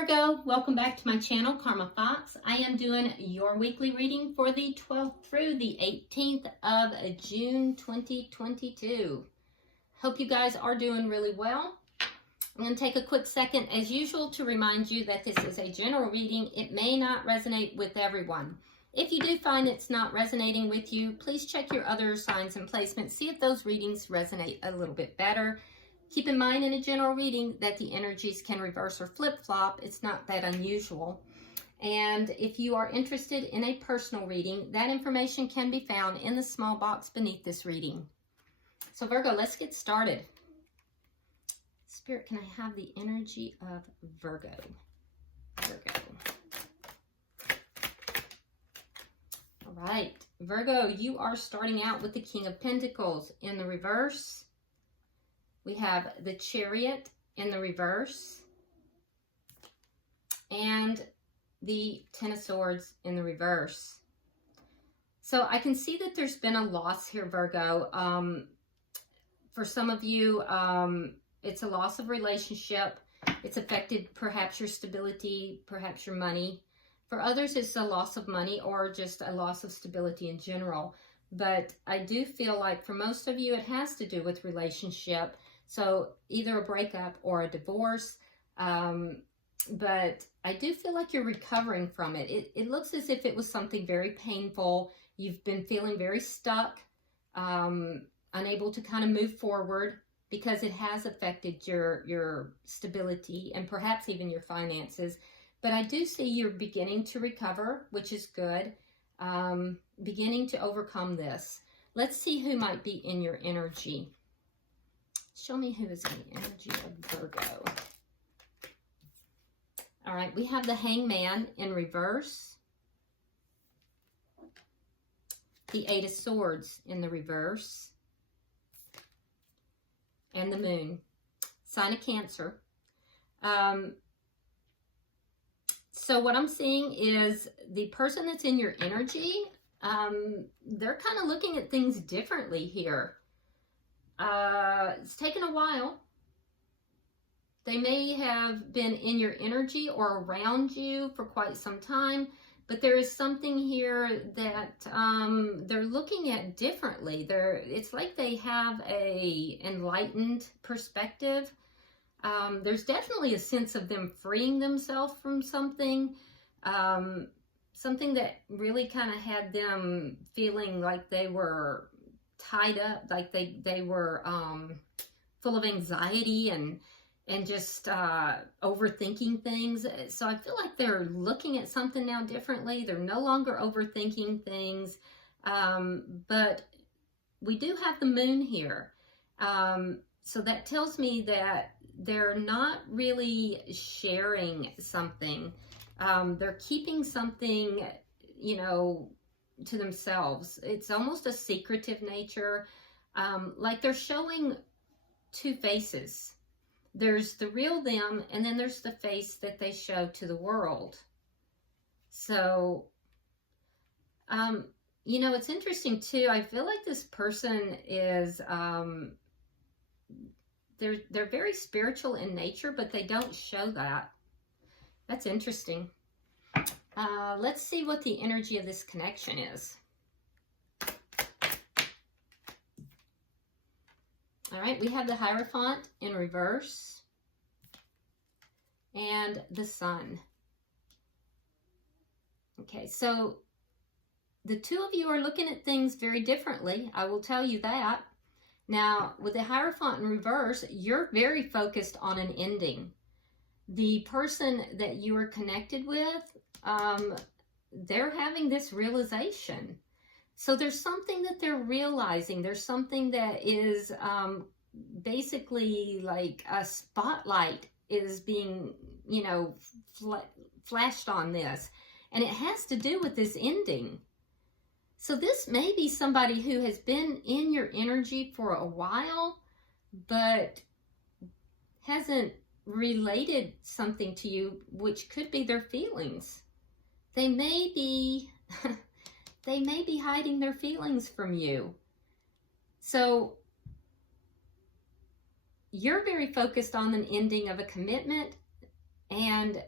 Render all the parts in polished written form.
Virgo, welcome back to my channel, Karma Fox. I am doing your weekly reading for the 12th through the 18th of June 2022. Hope you guys are doing really well. I'm going to take a quick second, as usual, to remind you that this is a general reading. It may not resonate with everyone. If you do find it's not resonating with you, please check your other signs and placements. See if those readings resonate a little bit better. Keep in mind in a general reading that the energies can reverse or flip-flop. It's not that unusual. And if you are interested in a personal reading, that information can be found in the small box beneath this reading. So Virgo, let's get started. Spirit, can I have the energy of Virgo? Virgo. All right, Virgo, you are starting out with the King of Pentacles in the reverse. We have the Chariot in the reverse and the Ten of Swords in the reverse. So I can see that there's been a loss here, Virgo. For some of you, it's a loss of relationship. It's affected perhaps your stability, perhaps your money. For others, it's a loss of money or just a loss of stability in general. But I do feel like for most of you, it has to do with relationship. So either a breakup or a divorce, but I do feel like you're recovering from it. It looks as if it was something very painful. You've been feeling very stuck, unable to kind of move forward because it has affected your stability and perhaps even your finances. But I do see you're beginning to recover, which is good, beginning to overcome this. Let's see who might be in your energy. Show me who is in the energy of Virgo. All right, we have the Hangman in reverse. The Eight of Swords in the reverse. And the Moon. Sign of Cancer. So what I'm seeing is the person that's in your energy, they're kind of looking at things differently here. It's taken a while. They may have been in your energy or around you for quite some time, but there is something here that they're looking at differently. It's like they have a enlightened perspective. There's definitely a sense of them freeing themselves from something, something that really kind of had them feeling like they were tied up, like they were full of anxiety and just overthinking things. So I feel like they're looking at something now differently. They're no longer overthinking things, but we do have the Moon here. So that tells me that they're not really sharing something. They're keeping something, you know, to themselves. It's almost a secretive nature. Like they're showing two faces. There's the real them, and then there's the face that they show to the world. So, you know, it's interesting too. I feel like this person is, they're very spiritual in nature, but they don't show that. That's interesting. Let's see what the energy of this connection is. All right, we have the Hierophant in reverse and the Sun. Okay, so the two of you are looking at things very differently. I will tell you that. Now, with the Hierophant in reverse, you're very focused on an ending. The person that you are connected with, they're having this realization. So there's something that they're realizing. There's something that is basically like a spotlight is being, you know, flashed on this. And it has to do with this ending. So this may be somebody who has been in your energy for a while, but hasn't related something to you, which could be their feelings. They may be hiding their feelings from you. So you're very focused on an ending of a commitment, and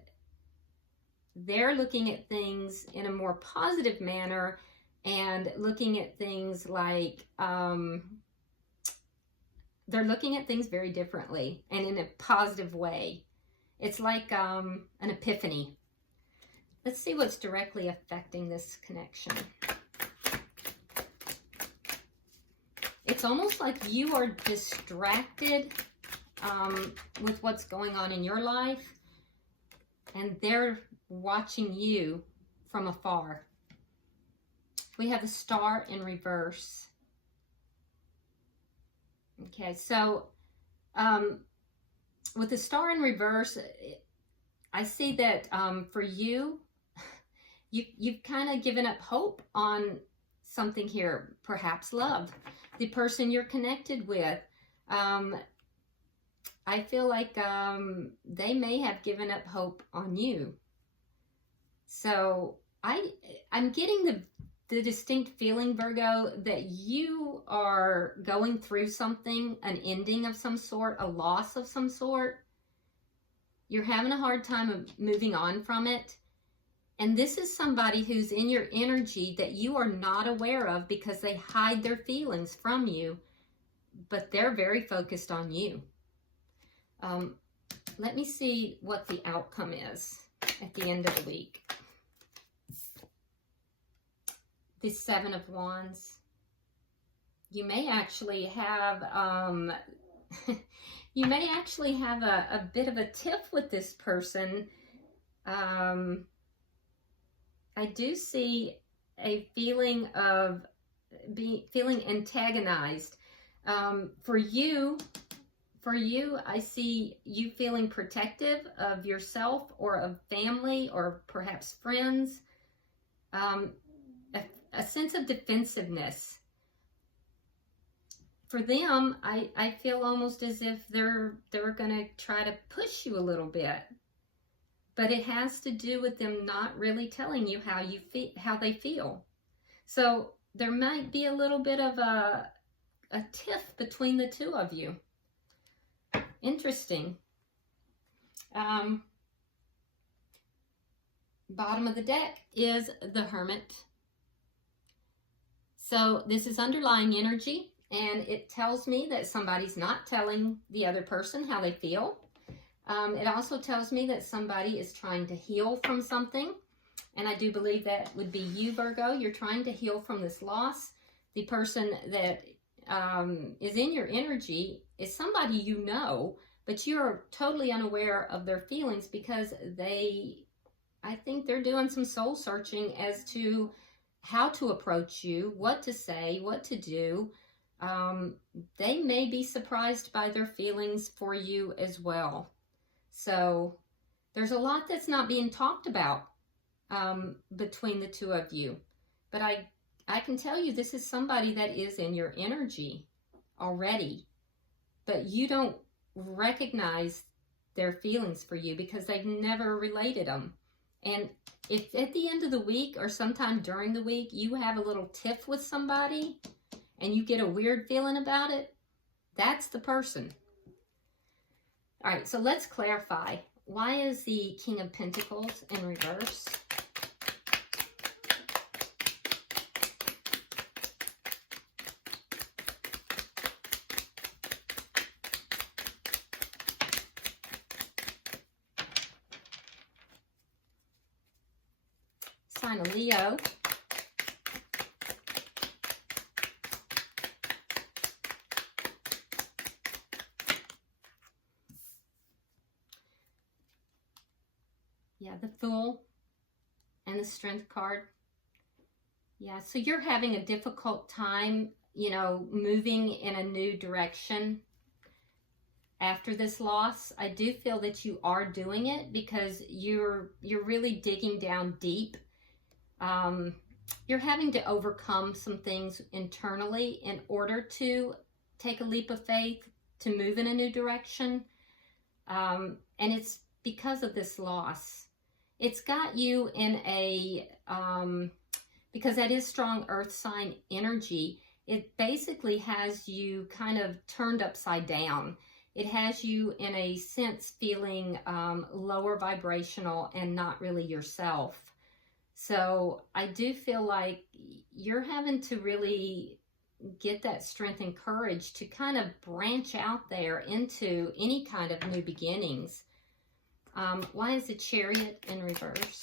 they're looking at things in a more positive manner and looking at things like, they're looking at things very differently and in a positive way. It's like an epiphany. Let's see what's directly affecting this connection. It's almost like you are distracted with what's going on in your life, and they're watching you from afar. We have a star in reverse. Okay, so with the star in reverse, I see that for you, you've kind of given up hope on something here, perhaps love, the person you're connected with. I feel like they may have given up hope on you. So I'm getting the distinct feeling, Virgo, that you are going through something, an ending of some sort, a loss of some sort. You're having a hard time of moving on from it. And this is somebody who's in your energy that you are not aware of because they hide their feelings from you, but they're very focused on you. Let me see what the outcome is at the end of the week. The Seven of Wands. You may actually have you may actually have a bit of a tiff with this person. I do see a feeling of feeling antagonized. For you, I see you feeling protective of yourself or of family or perhaps friends. A sense of defensiveness. For them, I feel almost as if they're going to try to push you a little bit. But it has to do with them not really telling you how they feel. So there might be a little bit of a tiff between the two of you. Interesting. Bottom of the deck is the Hermit. So this is underlying energy, and it tells me that somebody's not telling the other person how they feel. It also tells me that somebody is trying to heal from something, and I do believe that would be you, Virgo. You're trying to heal from this loss. The person that is in your energy is somebody you know, but you're totally unaware of their feelings because I think they're doing some soul searching as to how to approach you, what to say, what to do. They may be surprised by their feelings for you as well. So there's a lot that's not being talked about between the two of you. But I can tell you this is somebody that is in your energy already, but you don't recognize their feelings for you because they've never related them. And if at the end of the week or sometime during the week you have a little tiff with somebody and you get a weird feeling about it, that's the person. All right, so let's clarify. Why is the King of Pentacles in reverse? Sign of Leo. Yeah, the Fool and the Strength card. Yeah, so you're having a difficult time, moving in a new direction after this loss. I do feel that you are doing it because you're really digging down deep. You're having to overcome some things internally in order to take a leap of faith, to move in a new direction. And it's because of this loss. It's got you in a, because that is strong earth sign energy, it basically has you kind of turned upside down. it has you in a sense feeling lower vibrational and not really yourself. So I do feel like you're having to really get that strength and courage to kind of branch out there into any kind of new beginnings. Why is the Chariot in reverse?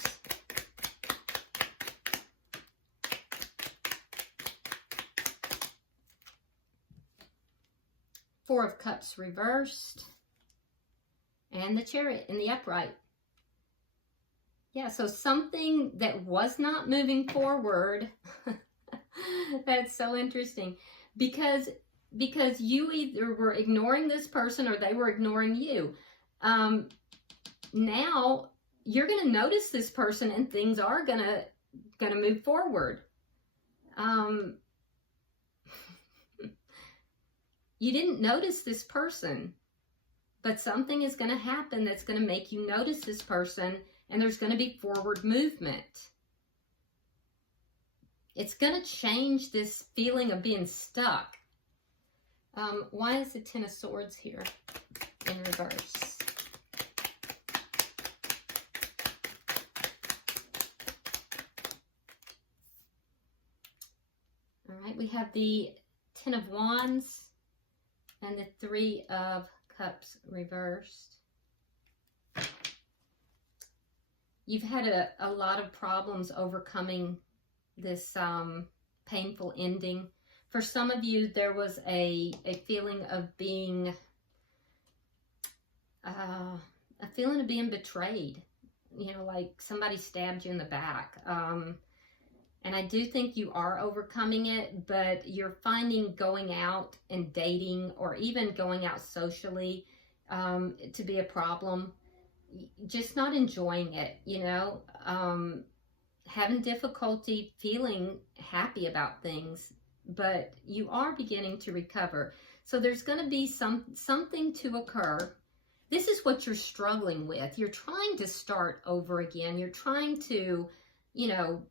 Four of Cups reversed. And the Chariot in the upright. Yeah, so something that was not moving forward. That's so interesting. Because you either were ignoring this person or they were ignoring you. Now you're going to notice this person and things are going to move forward. You didn't notice this person, but something is going to happen that's going to make you notice this person, and there's going to be forward movement. It's going to change this feeling of being stuck. Why is the Ten of Swords here in reverse? All right, we have the Ten of Wands and the Three of Cups reversed. You've had a lot of problems overcoming this painful ending. For some of you, there was a feeling of being, a feeling of being betrayed. You know, like somebody stabbed you in the back. And I do think you are overcoming it, but you're finding going out and dating or even going out socially to be a problem. Just not enjoying it, you know, having difficulty feeling happy about things, but you are beginning to recover. So there's going to be something to occur. This is what you're struggling with. You're trying to start over again. You're trying to, you know,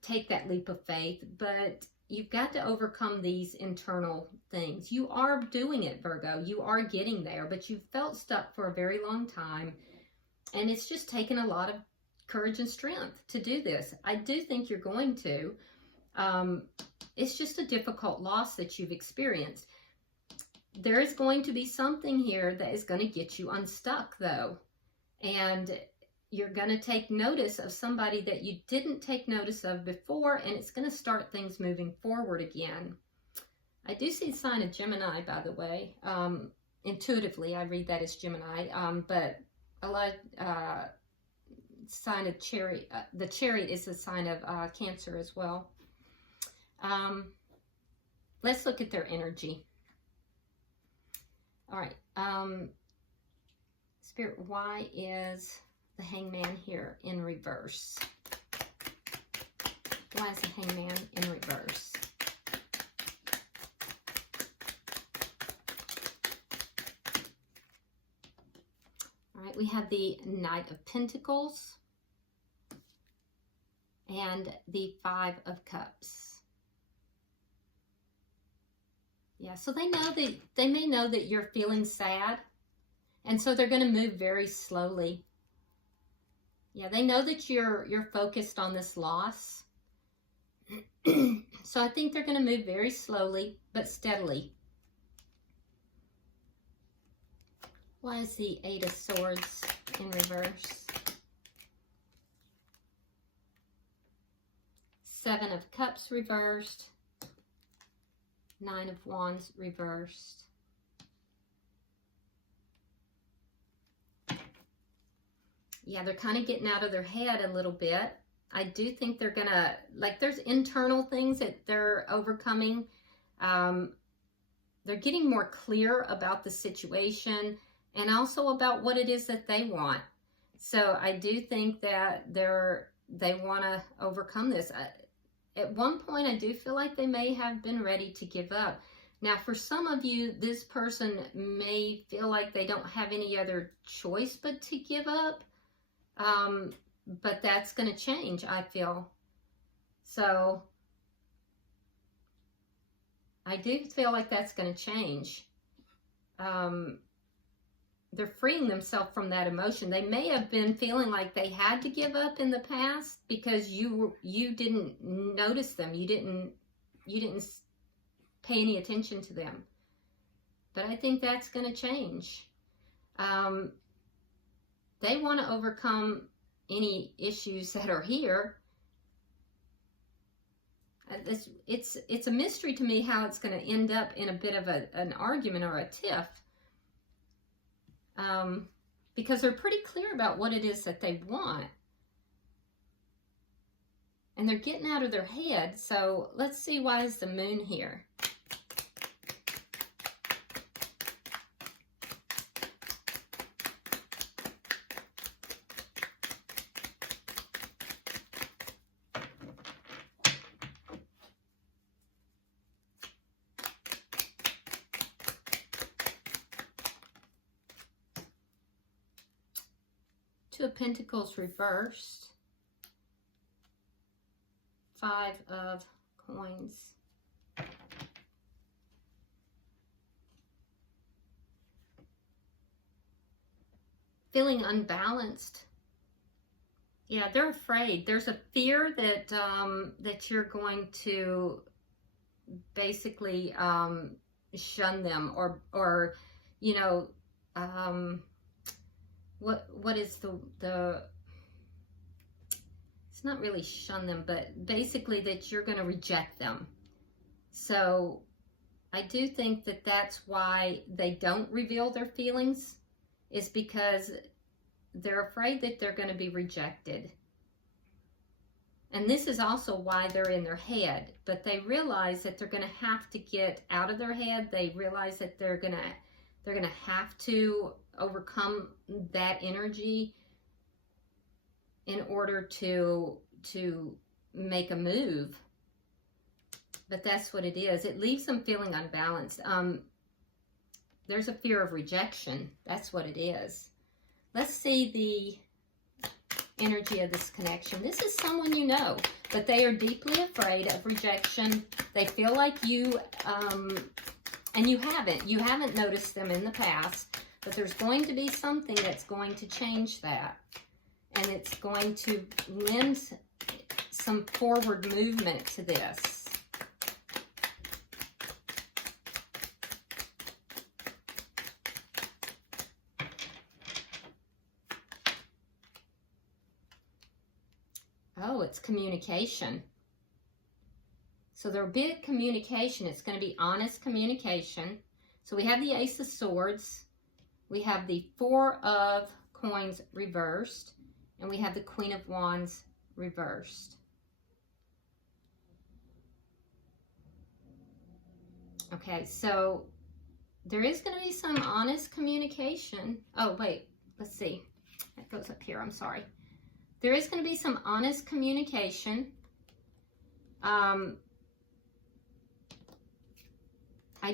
take that leap of faith, but you've got to overcome these internal things. You are doing it, Virgo. You are getting there, but you've felt stuck for a very long time. And it's just taken a lot of courage and strength to do this. I do think you're going to. It's just a difficult loss that you've experienced. There is going to be something here that is going to get you unstuck, though. And you're going to take notice of somebody that you didn't take notice of before, and it's going to start things moving forward again. I do see a sign of Gemini, by the way. Intuitively, I read that as Gemini, but a lot sign of Chariot. The Chariot is a sign of Cancer as well. Let's look at their energy. All right. Spirit, why is the Hangman here in reverse? Why is the Hangman in reverse? All right, we have the Knight of Pentacles and the Five of Cups. Yeah, so they may know that you're feeling sad, and so they're going to move very slowly. Yeah, they know that you're focused on this loss. So I think they're going to move very slowly but steadily. Why is the Eight of Swords in reverse? Seven of Cups reversed. Nine of Wands reversed. Yeah, they're kind of getting out of their head a little bit. I do think they're gonna, like, there's internal things that they're overcoming. They're getting more clear about the situation and also about what it is that they want. So I do think that they want to overcome this. At one point, I do feel like they may have been ready to give up. Now, for some of you, this person may feel like they don't have any other choice but to give up. But that's going to change, I feel. So I do feel like that's going to change. they're freeing themselves from that emotion. They may have been feeling like they had to give up in the past because you didn't notice them. You didn't pay any attention to them. But I think that's going to change. They want to overcome any issues that are here. It's a mystery to me how it's going to end up in a bit of an argument or a tiff. Because they're pretty clear about what it is that they want. And they're getting out of their head. So let's see, why is the moon here? Two of Pentacles reversed. Five of Coins. Feeling unbalanced. Yeah, they're afraid. There's a fear that that you're going to basically shun them, or you know, what is the it's not really shun them, but basically that you're going to reject them. So I do think that that's why they don't reveal their feelings, is because they're afraid that they're going to be rejected. And this is also why they're in their head, but they realize that they're going to have to get out of their head. They realize that they're going to have to overcome that energy in order to make a move. But that's what it is. It leaves them feeling unbalanced. There's a fear of rejection. That's what it is. Let's see the energy of this connection. This is someone you know, but they are deeply afraid of rejection. They feel like you, and you haven't noticed them in the past, but there's going to be something that's going to change that. And it's going to lend some forward movement to this. Oh, it's communication. So there'll be communication. It's going to be honest communication. So we have the Ace of Swords. We have the Four of Coins reversed. And we have the Queen of Wands reversed. Okay, so there is going to be some honest communication. Oh, wait, let's see. That goes up here, I'm sorry. There is going to be some honest communication. I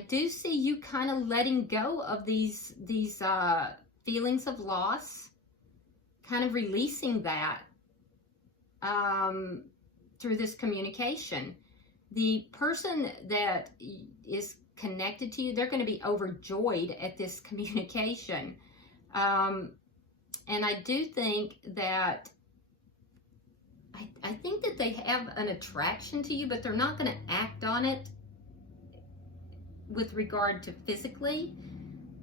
do see you kind of letting go of these feelings of loss, kind of releasing that through this communication. The person that is connected to you, they're going to be overjoyed at this communication. And I do think that I think that they have an attraction to you, but they're not going to act on it with regard to physically,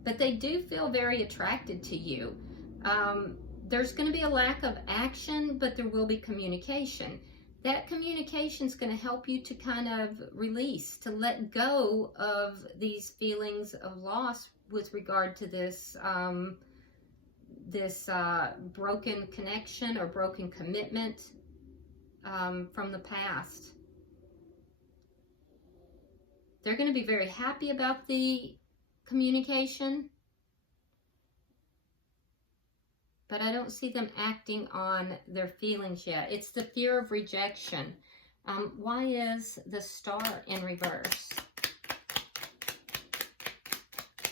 but they do feel very attracted to you. There's going to be a lack of action, but there will be communication. That communication is going to help you to kind of release, to let go of these feelings of loss with regard to this broken connection or broken commitment from the past. They're going to be very happy about the communication, but I don't see them acting on their feelings yet. It's the fear of rejection. Why is the Star in reverse?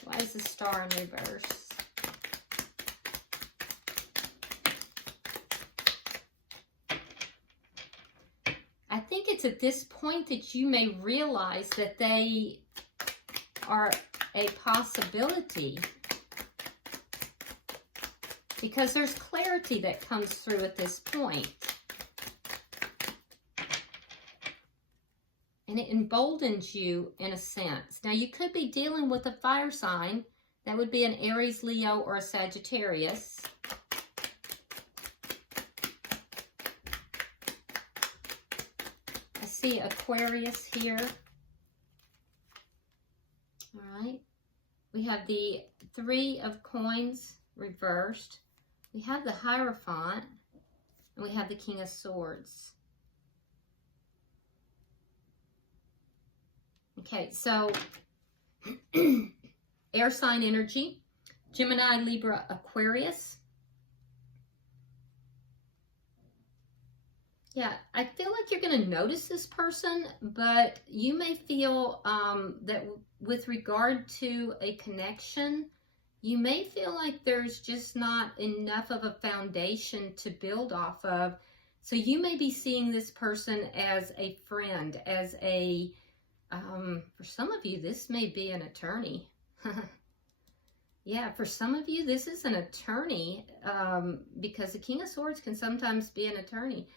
Why is the Star in reverse? I think it's at this point that you may realize that they are a possibility. because there's clarity that comes through at this point. And it emboldens you in a sense. Now, you could be dealing with a fire sign. That would be an Aries, Leo, or a Sagittarius. I see Aquarius here. All right. We have the Three of Coins reversed. We have the Hierophant. And we have the King of Swords. Okay, so air sign energy, Gemini, Libra, Aquarius. Yeah, I feel like you're going to notice this person, but you may feel that with regard to a connection, you may feel like there's just not enough of a foundation to build off of. So you may be seeing this person as a friend, as a for some of you, this may be an attorney. Yeah, for some of you, this is an attorney, because the King of Swords can sometimes be an attorney.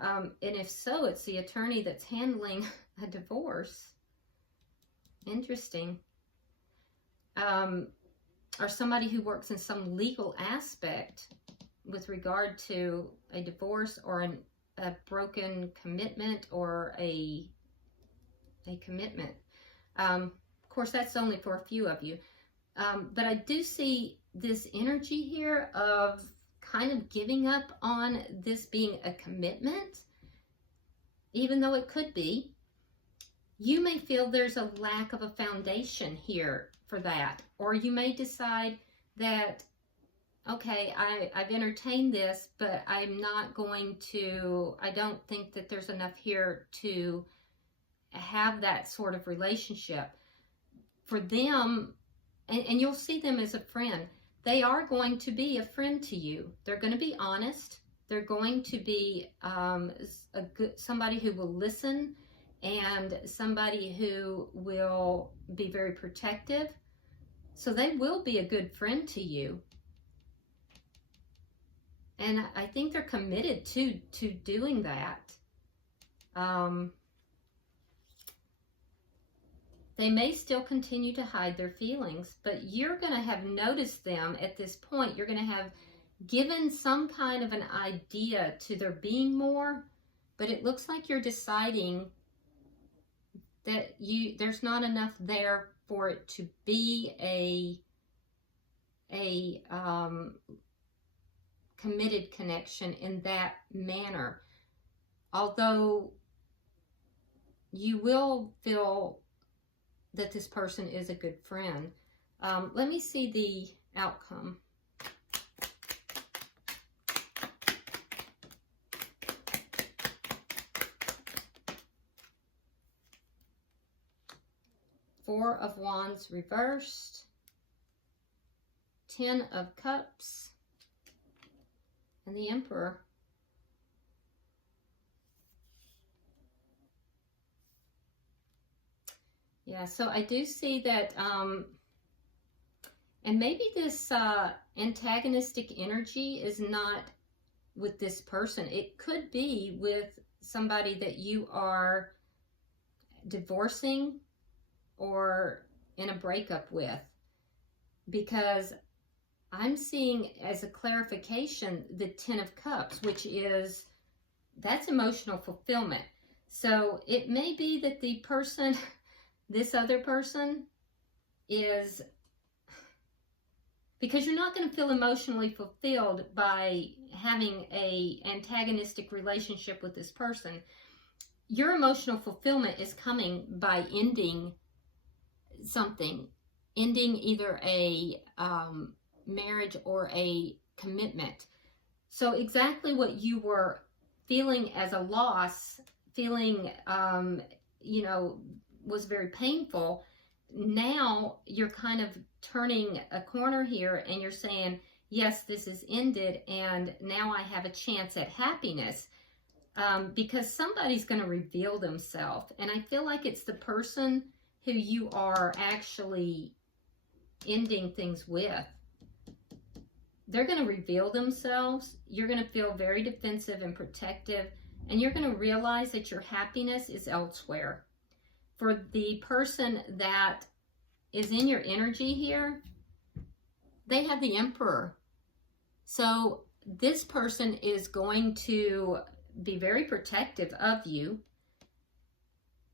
And if so, it's the attorney that's handling a divorce. Interesting. Or somebody who works in some legal aspect with regard to a divorce or a broken commitment or a commitment. Of course, that's only for a few of you. But I do see this energy here of kind of giving up on this being a commitment, even though it could be. You may feel there's a lack of a foundation here for that. Or you may decide that, okay, I've entertained this, but I'm not going to, I don't think that there's enough here to have that sort of relationship. For them, and you'll see them as a friend, they are going to be a friend to you. They're going to be honest. They're going to be somebody who will listen and somebody who will be very protective. So they will be a good friend to you. And I think they're committed to doing that. They may still continue to hide their feelings, but you're going to have noticed them at this point. You're going to have given some kind of an idea to there being more, but it looks like you're deciding that there's not enough there for it to be a committed connection in that manner. Although you will feel that this person is a good friend. Let me see the outcome. Four of Wands reversed, 10 of Cups, and the Emperor. Yeah, so I do see that, and maybe this antagonistic energy is not with this person. It could be with somebody that you are divorcing or in a breakup with, because I'm seeing as a clarification the 10 of Cups, which is, that's emotional fulfillment. So it may be that the person, this other person, is, because you're not going to feel emotionally fulfilled by having a antagonistic relationship with this person. Your emotional fulfillment is coming by ending something, ending either a marriage or a commitment. So exactly what you were feeling as a loss, feeling, you know, was very painful. Now you're kind of turning a corner here and you're saying, yes, this is ended and now I have a chance at happiness, because somebody's going to reveal themselves. And I feel like it's the person who you are actually ending things with. they're going to reveal themselves. You're going to feel very defensive and protective, and you're going to realize that your happiness is elsewhere. For the person that is in your energy here, they have the Emperor. So this person is going to be very protective of you.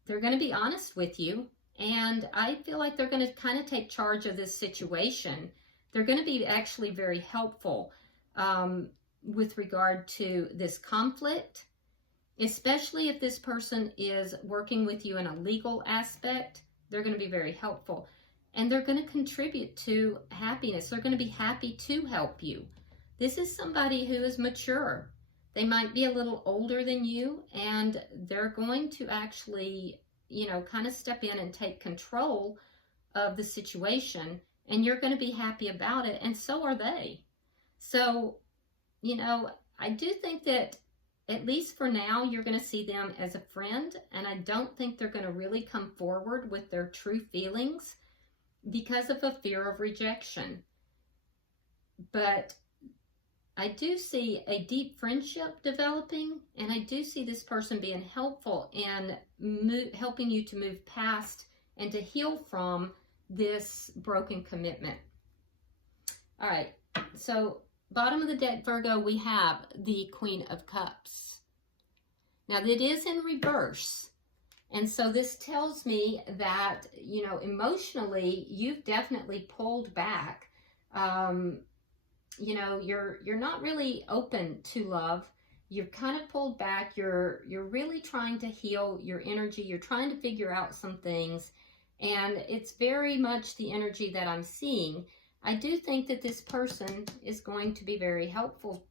They're going to be honest with you. And I feel like they're going to kind of take charge of this situation. They're going to be actually very helpful with regard to this conflict, especially if this person is working with you in a legal aspect. They're going to be very helpful. And they're going to contribute to happiness. They're going to be happy to help you. This is somebody who is mature. They might be a little older than you, and they're going to actually, you know, kind of step in and take control of the situation, and you're going to be happy about it, and so are they. So, you know, I do think that at least for now, you're going to see them as a friend, and I don't think they're going to really come forward with their true feelings because of a fear of rejection. But I do see a deep friendship developing, and I do see this person being helpful in helping you to move past and to heal from this broken commitment. All right, so bottom of the deck, Virgo, we have the Queen of Cups. Now, that is in reverse, and so this tells me that, you know, emotionally, you've definitely pulled back. You know, you're not really open to love. You've kind of pulled back. You're really trying to heal your energy. You're trying to figure out some things, and it's very much the energy that I'm seeing. I do think that this person is going to be very helpful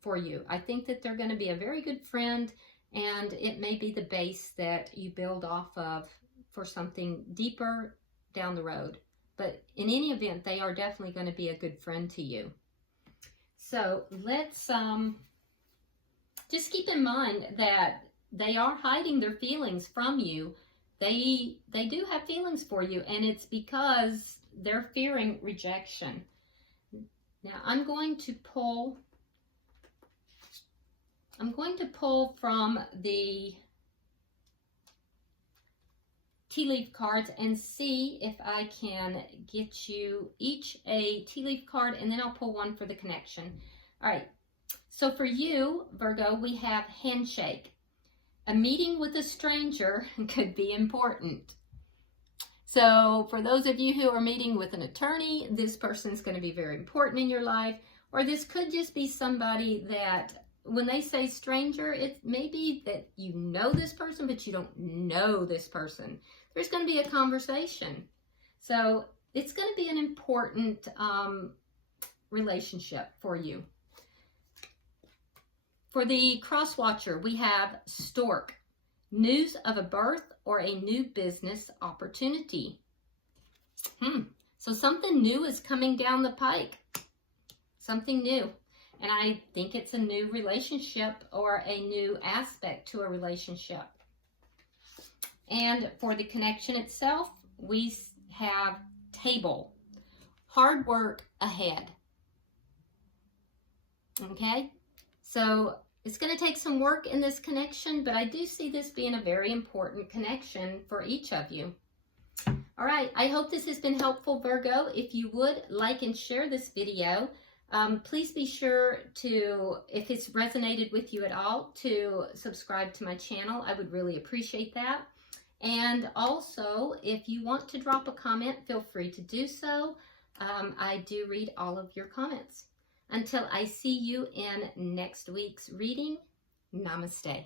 for you. I think that they're going to be a very good friend, and it may be the base that you build off of for something deeper down the road. But in any event, they are definitely going to be a good friend to you. So let's just keep in mind that they are hiding their feelings from you. They do have feelings for you, and it's because they're fearing rejection. Now I'm going to pull from the tea leaf cards and see if I can get you each a tea leaf card, and then I'll pull one for the connection. All right, so for you, Virgo, we have handshake. A meeting with a stranger could be important. So for those of you who are meeting with an attorney, this person's going to be very important in your life, or this could just be somebody that, when they say stranger, it may be that you know this person, but you don't know this person. There's going to be a conversation. So it's going to be an important relationship for you. For the cross watcher, we have stork. News of a birth or a new business opportunity. So something new is coming down the pike. Something new. And I think it's a new relationship or a new aspect to a relationship. And for the connection itself, we have table. Hard work ahead. Okay? So it's going to take some work in this connection, but I do see this being a very important connection for each of you. All right, I hope this has been helpful, Virgo. If you would like and share this video, please be sure to, if it's resonated with you at all, to subscribe to my channel. I would really appreciate that. And also, if you want to drop a comment, feel free to do so. I do read all of your comments. Until I see you in next week's reading, namaste.